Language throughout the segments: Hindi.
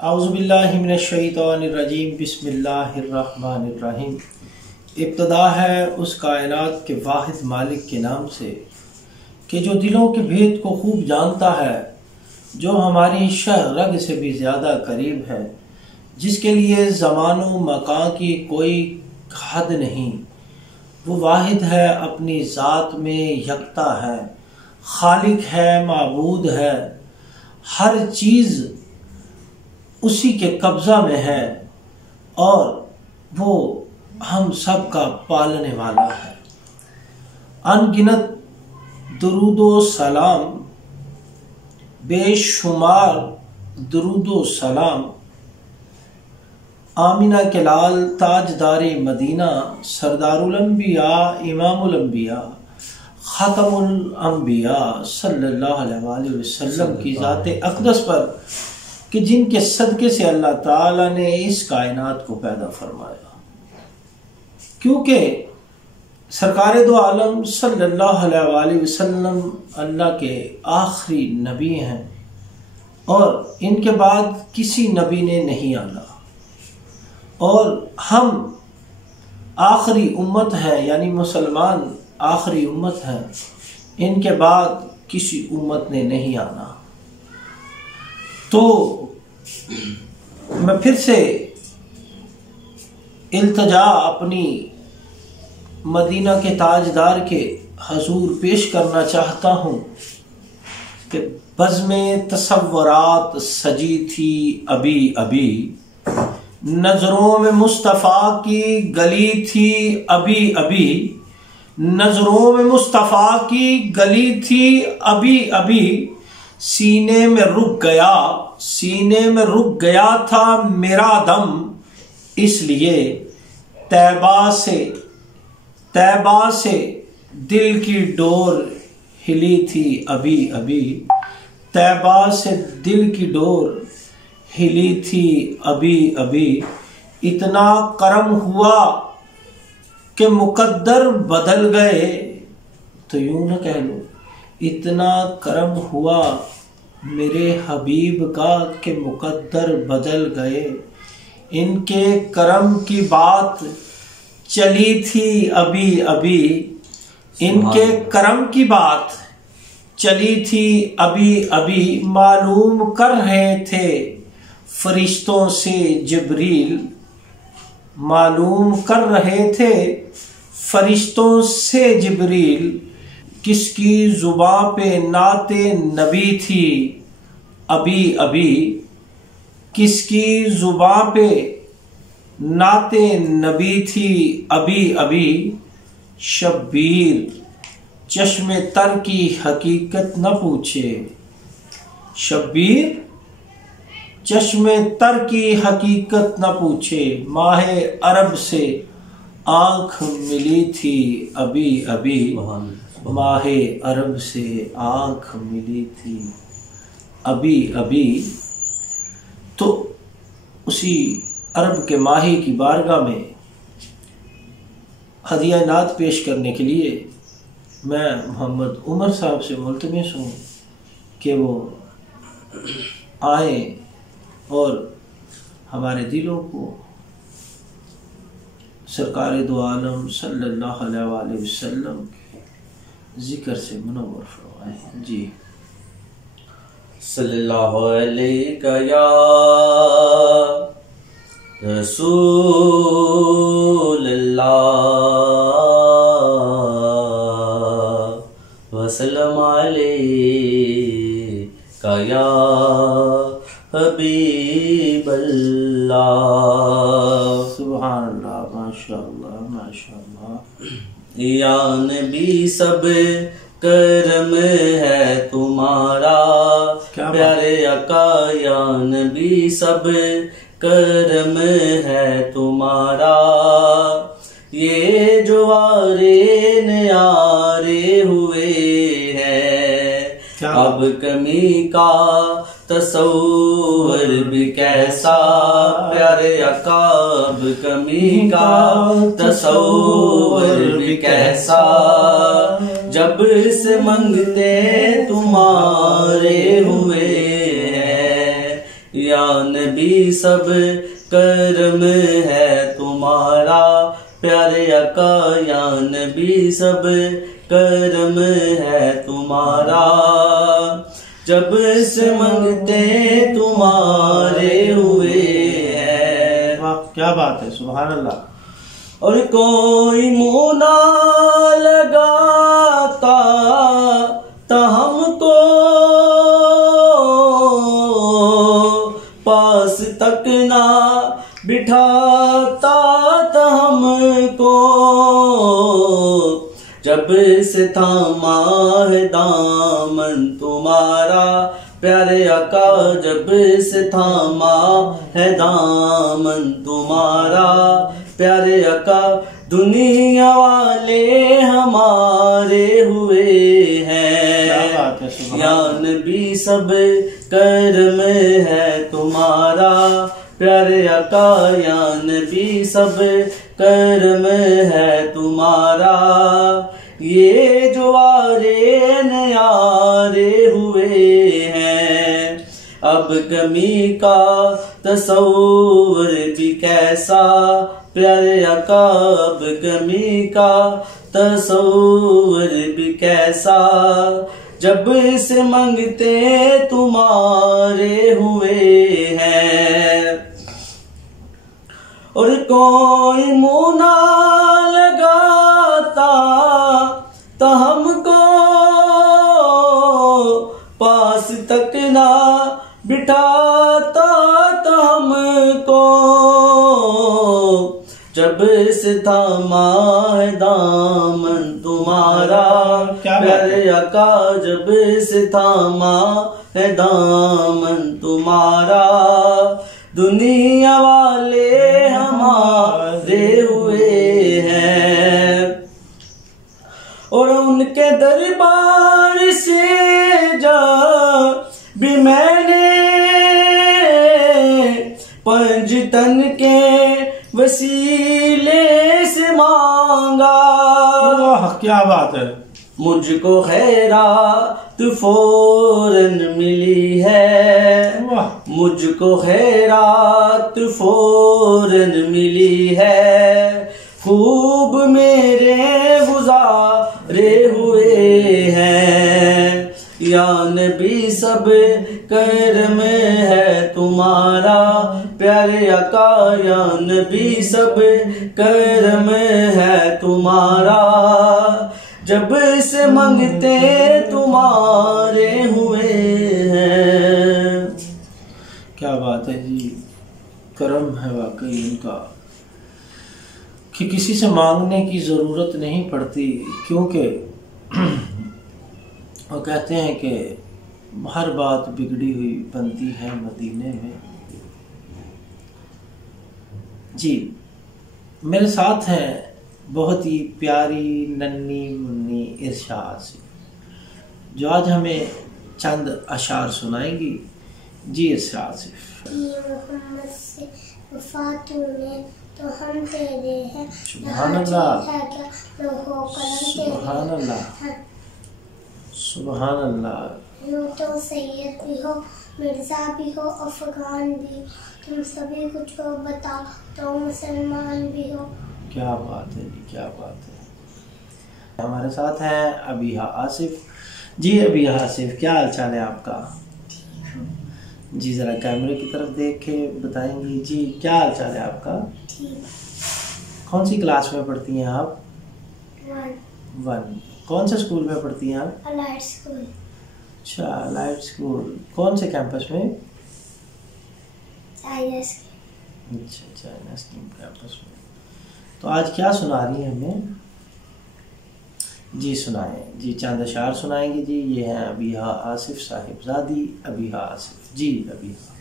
औज़ुबिल्लाहि मिनश्शैतानिर्रजीम बिस्मिल्लाहिर्रहमानिर्रहीम। इब्तदा है उस कायनात के वाहिद मालिक के नाम से कि जो दिलों के भेद को खूब जानता है, जो हमारी शह रग से भी ज़्यादा करीब है, जिसके लिए ज़मानो मकां की कोई हद नहीं। वो वाहिद है, अपनी ज़ात में यकता है, खालिक है, माबूद है, हर चीज़ उसी के कब्ज़ा में है और वो हम सब का पालने वाला है। अनगिनत दुरूदो सलाम, बेशुमार दुरूदो सलाम आमिना के लाल ताजदारे मदीना, सरदारुल अंबिया, इमामुल अंबिया, ख़ातमुल अंबिया सल्लल्लाहु अलैहि वसल्लम की ज़ाते अक़दस पर कि जिनके सदक़े से अल्लाह ताला ने इस कायनात को पैदा फरमाया। क्योंकि सरकार दो आलम सल्लल्लाहु अलैहि वसल्लम अल्लाह के आखिरी नबी हैं और इनके बाद किसी नबी ने नहीं आना, और हम आखिरी उम्मत हैं, यानी मुसलमान आखिरी उम्मत हैं, इनके बाद किसी उम्मत ने नहीं आना। तो मैं फिर से इल्तजा अपनी मदीना के ताजदार के हजूर पेश करना चाहता हूँ कि बज़्मे तसव्वुरात सजी थी अभी अभी, नजरों में मुस्तफ़ा की गली थी अभी अभी, नजरों में मुस्तफ़ा की गली थी अभी अभी, सीने में रुक गया था मेरा दम, इसलिए तैबा से दिल की डोर हिली थी अभी अभी, तैबा से दिल की डोर हिली थी अभी अभी। इतना करम हुआ कि मुकद्दर बदल गए, तो यूं न कह लो, इतना करम हुआ मेरे हबीब का कि मुकद्दर बदल गए। इनके करम की बात चली थी अभी अभी, इनके करम की बात चली थी अभी अभी, मालूम कर रहे थे फरिश्तों से जिब्रील, मालूम कर रहे थे फरिश्तों से जिब्रील, किसकी जुबां पे नाते नबी थी अभी अभी, किसकी जुबां पे नाते नबी थी अभी अभी। शब्बीर चश्मे तर की हकीकत न पूछे, शब्बीर चश्मे तर की हकीकत न पूछे, माहे अरब से आंख मिली थी अभी अभी, माहे अरब से आंख मिली थी अभी अभी। तो उसी अरब के माही की बारगाह में हदिया नात पेश करने के लिए मैं मोहम्मद उमर साहब से मुल्तमिस हूँ कि वो आए और हमारे दिलों को सरकार दो आलम सल्लल्लाहु अलैहि वसल्लम के जिक्र से मुनव्वर फरमाएं। जी सल्लल्लाहु अलैहि या रसूल अल्लाह वसल्लम अलैका या हबीब अल्लाह। सुभान अल्लाह, माशाअल्लाह माशाअल्लाह। या नबी सब करम है तुम्हारा, प्यारे आका या नबी सब करम है तुम्हारा, ये जो आरे न्यारे हुए हैं, अब कमी का तसव्वुर भी कैसा, प्यारे आका अब कमी का तसव्वुर भी कैसा, जब से मंगते तुम्हारे हुए हैं, या नबी सब करम है तुम्हारा, प्यारे आका या नबी सब करम है तुम्हारा। जब से मंगते तुम्हारे हुए हैं। वाह क्या बात है, सुभान अल्लाह। और कोई मुँह ना लगाता तो हमको, पास तक ना बिठाता तो हमको। जब से थामा है दामन तुम्हारा, प्यारे आका जब से थामा है दामन तुम्हारा, प्यारे आका दुनिया वाले हमारे हुए हैं। या नबी सब करम है तुम्हारा, प्यारे आका या नबी सब करम है तुम्हारा। ये जो आरे न्यारे हुए हैं, अब कमी का तस्वुर भी कैसा, प्यारे आका अब कमी का तस्वुर भी कैसा। जब से मंगते तुम्हारे हुए हैं। और कोई मुँह ना लगाता तो हमको, पास तक ना बिठाता तो हमको। जब से थामा है दामन तुम्हारा, प्यारे आका जब से थामा है दामन तुम्हारा, दुनिया वाले हमारे हुए हैं। और उनके दरबार से जा भी मैंने पंजतन के वसीले से मांगा। वाह क्या बात है। मुझको खैरात फौरन मिली है, मुझको खैरात फौरन मिली है। खूब मेरे गुजारे हुए हैं। या नबी सब करम है तुम्हारा, प्यारे आका या नबी सब करम है तुम्हारा। जब से मंगते तुम्हारे हुए हैं। क्या बात है जी, करम है वाकई इनका कि किसी से मांगने की ज़रूरत नहीं पड़ती, क्योंकि वो कहते हैं कि हर बात बिगड़ी हुई बनती है मदीने में। जी मेरे साथ हैं बहुत ही प्यारी नन्ही मुन्नी इरशाद से, जो आज हमें चंद अशार सुनाएंगी। जी इरशाद से। मोहम्मद से वफात तूने तो हम तेरे हैं, सुभान अल्लाह, है क्या लोहो कलम सुभान अल्लाह, सुभान अल्लाह। यूं तो सैयद भी हो, मिर्जा भी हो, अफगान भी, तुम सभी कुछ को बताओ तो मुसलमान भी हो। क्या बात है जी, क्या बात है। हमारे साथ हैं अबीहा आसिफ। जी अबीहा आसिफ, क्या हाल चाल है आपका? जी जरा कैमरे की तरफ देख के बताएंगी। जी क्या हाल चाल है आपका? कौन सी क्लास में पढ़ती हैं आप? 1। कौन से स्कूल में पढ़ती हैं आप? अलाइट स्कूल। अच्छा अलाइट स्कूल, कौन से कैंपस में? अच्छा चाइना स्कीम कैंपस में। तो आज क्या सुना रही हैं हमें? जी सुनाएं जी, चंद अशार सुनाएंगे जी। ये हैं अबीहा आसिफ साहिबजादी अबीहा आसिफ। जी अबीहा।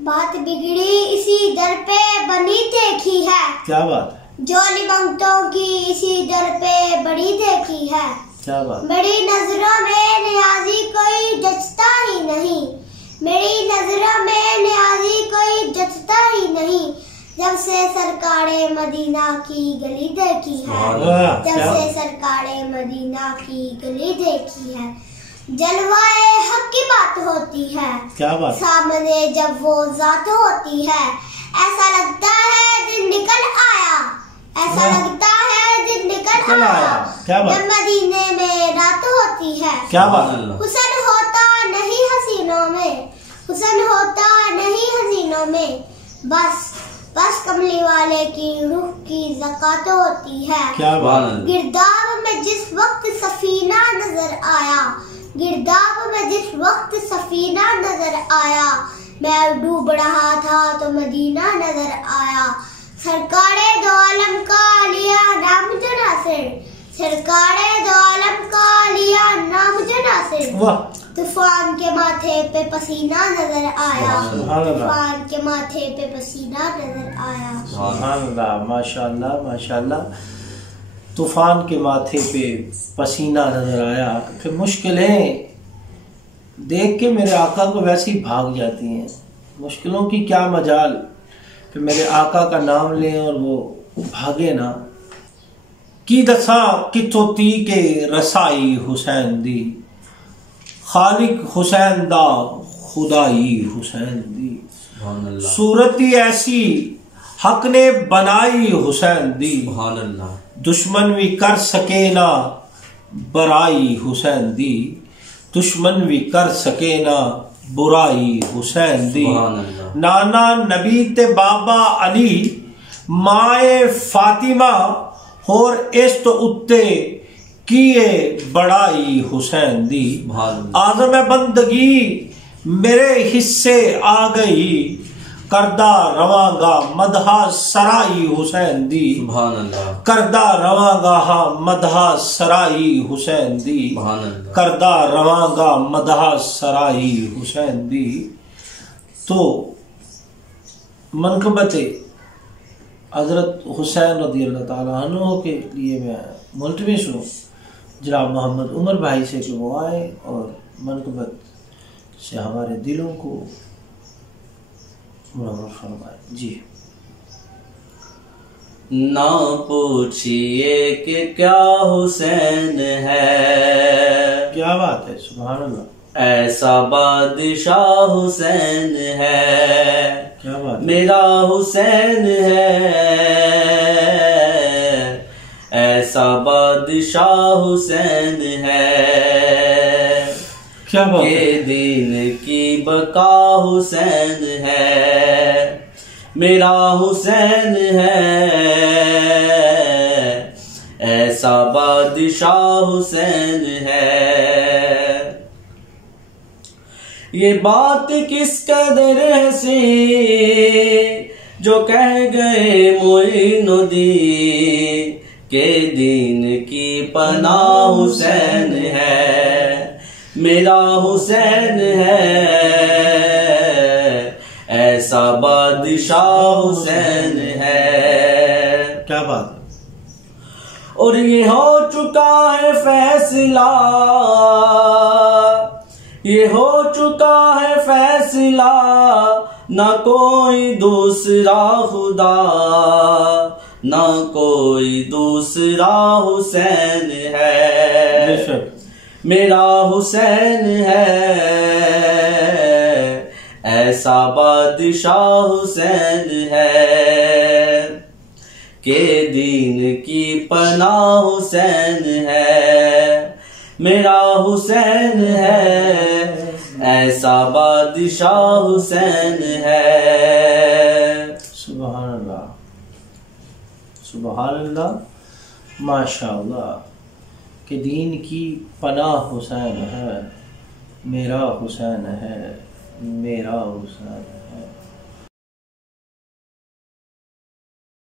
बात बिगड़ी इसी दर पे बनी देखी है। क्या बात है। जोली मंगतों की इसी दर पे बड़ी देखी है। क्या बात। मेरी नजरों में नियाजी कोई जचता ही नहीं, मेरी नजरों में नियाजी कोई जचता ही नहीं। जब से सरकारे मदीना की गली देखी है, जब से सरकारे मदीना की गली देखी है। जलवाए हक की बात होती है, क्या बात, सामने जब वो जात होती है, ऐसा लगता है दिन निकल आया, ऐसा लगता है दिन निकल आया, क्या बात, जब मदीने में रात होती है। क्या बात, हुस्न होता नहीं हसीनों में, हुस्न होता नहीं हसीनों में, बस बस कमली वाले की रूह की ज़कात होती है। क्या बात, गिरदाब में जिस वक्त सफीना नजर आया, गिरदाब में जिस वक्त सफीना नजर आया, मैं डूब रहा था तो मदीना नजर आया। सरकारे दो आलम का लिया नाम जो नासिर, सरकारे दो आलम का लिया नाम जो नासिर, वाह, तूफान के माथे पे पसीना नजर आया, सुभान अल्लाह, तूफान के माथे पे पसीना नजर आया। सुभान अल्लाह, माशाअल्लाह माशाअल्लाह। तूफान के माथे पे पसीना नजर आया कि मुश्किलें देख के मेरे आका को वैसे ही भाग जाती हैं। मुश्किलों की क्या मजाल कि मेरे आका का नाम लें और वो भागे ना। की दसा किथों ती के रसाई हुसैन दी, खालिक हुसैन दा खुदाई हुसैन दी, सूरती ऐसी हक ने बनाई हुसैन दी, दुश्मन भी कर सके ना बराई हुसैन दी, दुश्मन भी कर सके ना बुराई हुसैन दी। नाना नबी ते बाबा अली माए फातिमा होर इस तो उत्ते किए बड़ाई हुसैन दी। आज़म बंदगी मेरे हिस्से आ गई, करदा रवांगा मदहा सराई हुसैन दी, करदा रवांगा मदहा सराई हुसैन दी, करदा रवांगा मदहा सराई हुसैन दी। तो मनकबते हजरत हुसैन रज़ी अल्लाह ताला अन्हु के लिए मैं मुल्तमिस हूँ जनाब मोहम्मद उमर भाई से कि वो आए और मनकबत से हमारे दिलों को मुनव्वर फरमाए। जी। ना पूछिए कि क्या हुसैन है, क्या बात है, सुभान अल्लाह, ऐसा बादशाह हुसैन है, क्या बात, मेरा हुसैन है, ऐसा बादशाह हुसैन है, क्या बात, ये दीन की बका हुसैन है, मेरा हुसैन है, ऐसा बादशाह हुसैन है। ये बात किस कदर हसी जो कह गए मोइनुद्दीन के दीन की पनाह हुसैन है, मेरा हुसैन है, ऐसा बादशाह हुसैन है। क्या बात है। और ये हो चुका है फैसला, ये हो चुका है फैसला, न कोई दूसरा खुदा, न कोई दूसरा हुसैन है, मेरा हुसैन है, ऐसा बादशाह हुसैन है, के दीन की पनाह हुसैन है, मेरा हुसैन है, ऐसा बादशाह हुसैन है। सुभान अल्लाह, सुभान अल्लाह, माशाअल्लाह। कि दीन की पनाह हुसैन है, मेरा हुसैन है, मेरा हुसैन है।